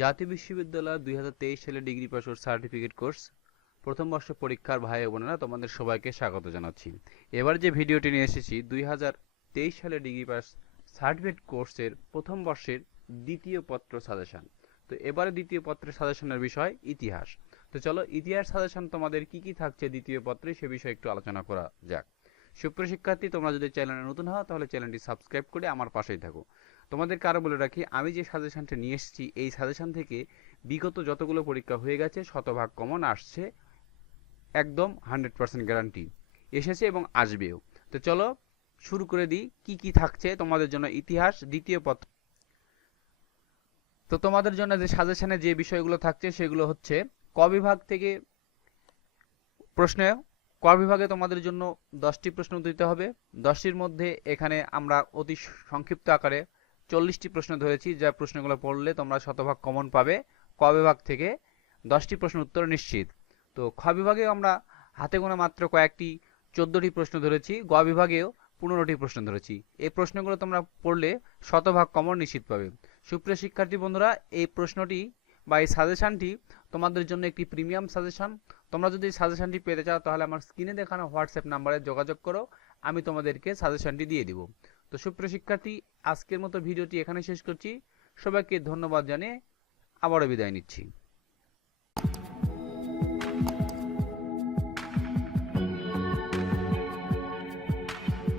জাতীয় বিশ্ববিদ্যালয় দুই হাজার তেইশ সালে ডিগ্রি পাস ও সার্টিফিকেট কোর্স, প্রথম বর্ষ পরীক্ষার ভাই বোনেরা তোমাদের সবাইকে স্বাগত জানাচ্ছি। এবার যে ভিডিওটি নিয়ে এসেছি, দুই হাজার তেইশ সালে ডিগ্রি পাস সার্টিফিকেট কোর্সের প্রথম বর্ষের দ্বিতীয় পত্র সাজেশন। তো এবারে দ্বিতীয় পত্রের সাজেশনের বিষয় ইতিহাস। তো চলো, ইতিহাস সাজেশন তোমাদের কি কি থাকছে দ্বিতীয় পত্রে সে বিষয়ে একটু আলোচনা করা যাক। সুপ্রিয় শিক্ষার্থী, তোমরা যদি চ্যানেলে নতুন হও, তাহলে চ্যানেলটি সাবস্ক্রাইব করে আমার পাশেই থাকো। তোমাদেরকে আরও বলে রাখি, আমি যে সাজেশনটা নিয়ে এসেছি, এই সাজেশন থেকে বিগত যতগুলো পরীক্ষা হয়ে গেছে, শতভাগ কমন আসছে, একদম হান্ড্রেড পার্সেন্ট গ্যারান্টি এসেছে এবং আসবেও। তো চলো, শুরু করে দিই, কি কি থাকছে তোমাদের জন্য ইতিহাস, দ্বিতীয় পত্র তো তোমাদের জন্য যে সাজেশনে যে বিষয়গুলো থাকছে, সেগুলো হচ্ছে, ক বিভাগ থেকে প্রশ্নে, ক বিভাগে তোমাদের জন্য দশটি প্রশ্ন দিতে হবে। দশটির মধ্যে এখানে আমরা অতি সংক্ষিপ্ত আকারে চল্লিশটি প্রশ্ন ধরেছি, যা প্রশ্নগুলো পড়লে তোমরা শতভাগ কমন পাবে। ক বিভাগ থেকে দশটি প্রশ্ন উত্তর নিশ্চিত। তো খ বিভাগে আমরা হাতে গোনা মাত্র কয়েকটি, চোদ্দটি প্রশ্ন ধরেছি, গ বিভাগেও পনেরোটি প্রশ্ন ধরেছি। এই প্রশ্নগুলো তোমরা পড়লে শতভাগ কমন নিশ্চিত পাবে। সুপ্রিয় শিক্ষার্থী বন্ধুরা, এই প্রশ্নটি বা এই সাজেশনটি তোমাদের জন্য একটি প্রিমিয়াম সাজেশন। তোমরা যদি সাজেশনটি পেতে চাও, তাহলে আমার স্ক্রিনে দেখানো হোয়াটসঅ্যাপ নাম্বারে যোগাযোগ করো। আমি তোমাদেরকে সাজেশনটি দিয়ে দিব। তো সুপ্রিয় শিক্ষার্থী, আজকের মতো ভিডিওটি এখানে শেষ করছি। সবাইকে ধন্যবাদ জানিয়ে আবারও বিদায় নিচ্ছি।